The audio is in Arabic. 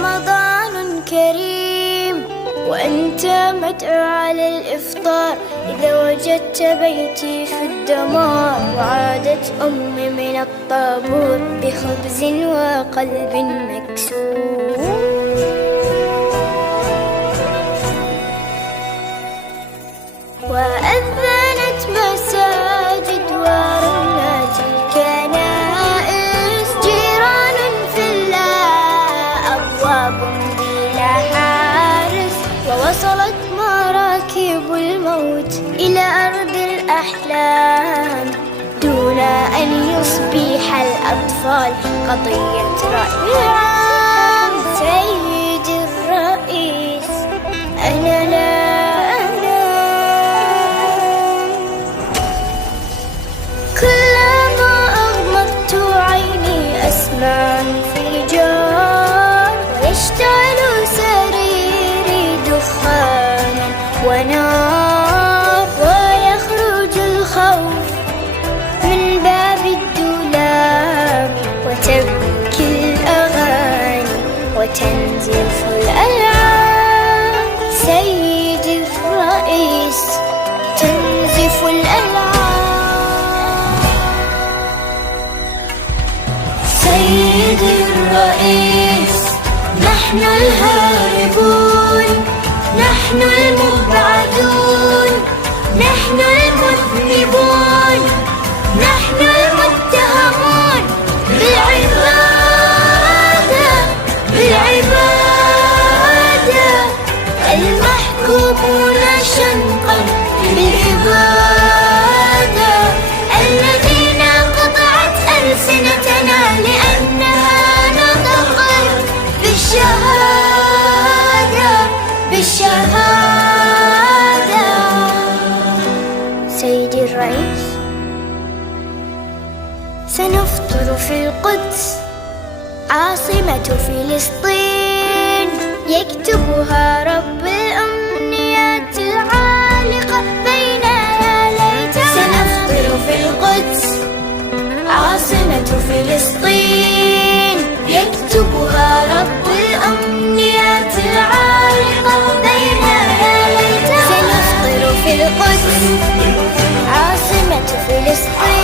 رمضان كريم وأنت مدعو على الإفطار، إذا وجدت بيتي في الدمار وعادت أمي من الطابور بخبز وقلب مكسور. وأذنت مساجد ورنت الكنائس، جيران في الله أبواب بلا حارس، ووصلت مراكب الموت إلى أرض الأحلام دون أن يصبح الأطفال قضية رأي عام. سيدي الرئيس أنا لا أسمع انفجار ويشتعل سريري دخانا ونار، ويخرج الخوف من باب الدولاب وتبكي الأغاني وتنزف الألعاب. سيدي الرئيس تنزف الألعاب. سيدي الرئيس نحن الهاربون، نحن المبعدون، نحن المذنبون، نحن المتهمون بالعبادة، بالعبادة، المحكومون شنقا بالإبادة، الذين قطعت ألسنتنا لأنها نطقت بالشهادة، بالشهادة. سيدي الرئيس سنفطر في القدس عاصمة فلسطين، يكتبها رب الأمنيات العالقة بين يا ليتنا. سنفطر في القدس عاصمة فلسطين، يكتبها رب الأمنيات العالقة بين يا ليتنا. سنفطر في القدس عاصمة فلسطين.